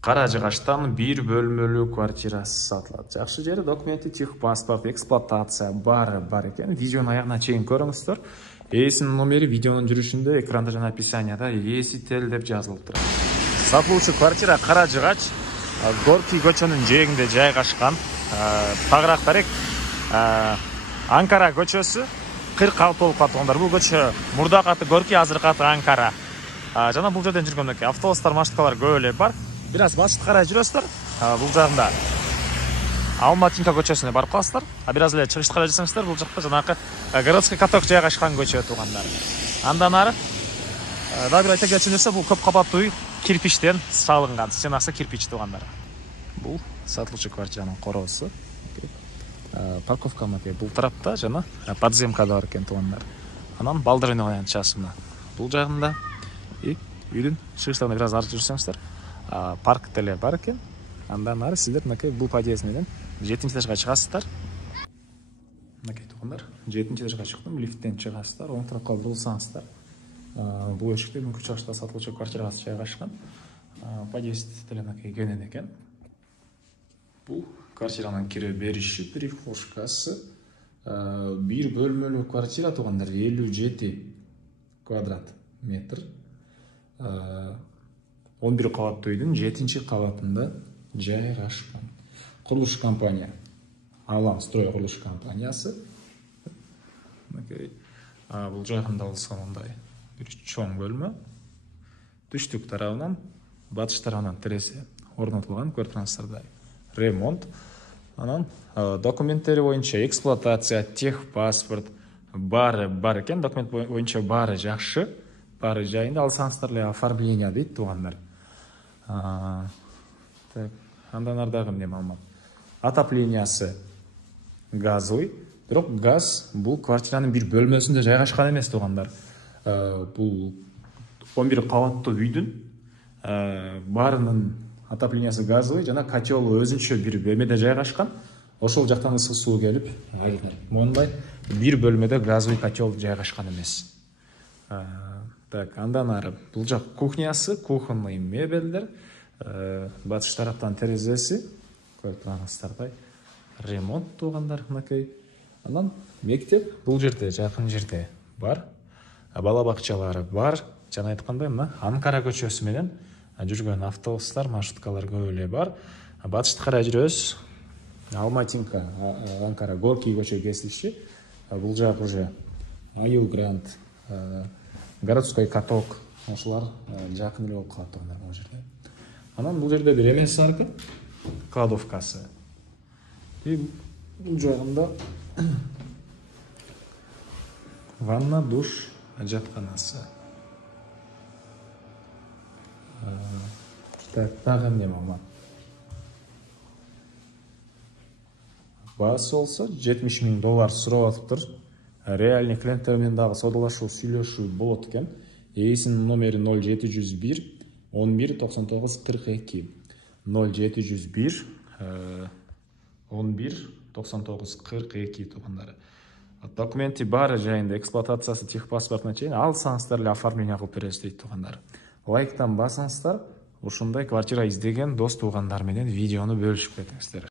Каражыгаштан бир бөлмөлүү квартирасы сатылат. Жакшы жери документи, техпаспорт, эксплуатация бары бар экен. Видеонун аягына чейин көрүңүздөр. Ээсинин номери видеонун жүрүшүндө, экранда жана описанияда ээсител деп жазылып турат. Сатылуучу квартира Каражыгач, Горький көчөнүн жээгинде жайгашкан. Тагыраагдарээк Анкара көчөсү 46 болуп калган. Бул көчө мурдакы аты Горький, азыркы аты Анкара. Жана бул жерден жүргөн автобустар, маршруткалар көп эле бар. Бир аз башты карай жүрөсүздөр. Бул жагында Алматинка көчөсүнө барып каласыздар. Бир аз эле чыгышты карай жүрсөңүздөр, бул жакта жанагы городской каток жайгашкан көчө туугандар. Андан ары дагы бир айта кетчү нерсе, бул көп кабаттуу үй кирпичтен салынган, стенасы кирпич туугандар. Бул сатылуучу квартиранын короосу. Парковка мынакей бул тарапта жана подземка да бар экен туугандар. Анан балдар ойногон часына бул жагында и үйдүн чыгыштарына бир аз ары жүрсөңүздөр, парк деле бар экен. Андан ары сиздер мынакей бул подъезд менен 7-этажга чыгасыздар. Мынакей туугандар, 7-этажга чыктым, лифттен чыгасыздар, оң тарапка бурулсаңыздар, бул эшикте мүмкүн чыгышта сатылуучу квартирасы жайгашкан. Подъезд деле мынакей кенен экен. Бул квартиранын кире бериши, прихожкасы, бир бөлмөлүү квартира туугандар, 57 квадрат метр. 11 кабаттуу үйдүн 7-кабатында жайгашкан. Курулуш компания Алан строй курулуш компаниясы. Бул жагында болсо мындай бир чоң бөлмө. Түштүк тарабынан, батыш тарабынан терезе орнотулган, көрүп турасыздар. Ремонт. Анан документтери боюнча эксплуатация, техпаспорт бары бар экен. Документ боюнча бары жакшы, бары жайында. Алсаңыздар эле оформление дейт туугандар. Андан ары дагы эмне маалымат? Отоплениясы газовый, бирок газ бул квартиранын бир бөлмөсүндө жайгашкан эмес туугандар. Бул 11 кабаттуу үйдүн баарынын отоплениясы газовый жана котел өзүнчө бир бөлмөдө жайгашкан. Ошол жактан ысык суу келип айланат. Мондай бир бөлмөдө газовый котел жайгашкан эмес. Так, андан ары бул жак кухнясы, кухонный мебелдер, батыш тараптан терезеси, көрүп турасыздардай. Ремонт туугандар мынакей. Анан мектеп бул жерде, жакын жерде бар. Бала бакчалары бар. Жана айткандай, мына Анкара көчөсү менен жүргөн автобустар, маршруткалар көп эле бар. Батышты карай жүрөбүз. Алматинка, Анкара, Горький көчө кесилиши. Бул жак уже Айыл Грант, городской каток, ошолар жакын эле болуп калат туугандар бул жерде. Анан бул жерде бир эмеси бар экен, кладовкасы. И бул жагында ванна, душ, жатканасы. Так, дагы эмне маалымат? Баасы болсо $70,000 сурап атыптыр. Реальный клиенттер менен дагы саудалашуу, сүйлөшүү болот экен. Ээсинин номери 0701 11 99 42. 0701 11 99 42 туугандар. Документи бары жайында, эксплуатациясы, техпаспортуна чейин алсаңыздар эле оформление кылып беребиз дейт туугандар. Лайктан басыңыздар, ушундай квартира издеген дос туугандар менен видеону бөлүшүп кетиңиздер.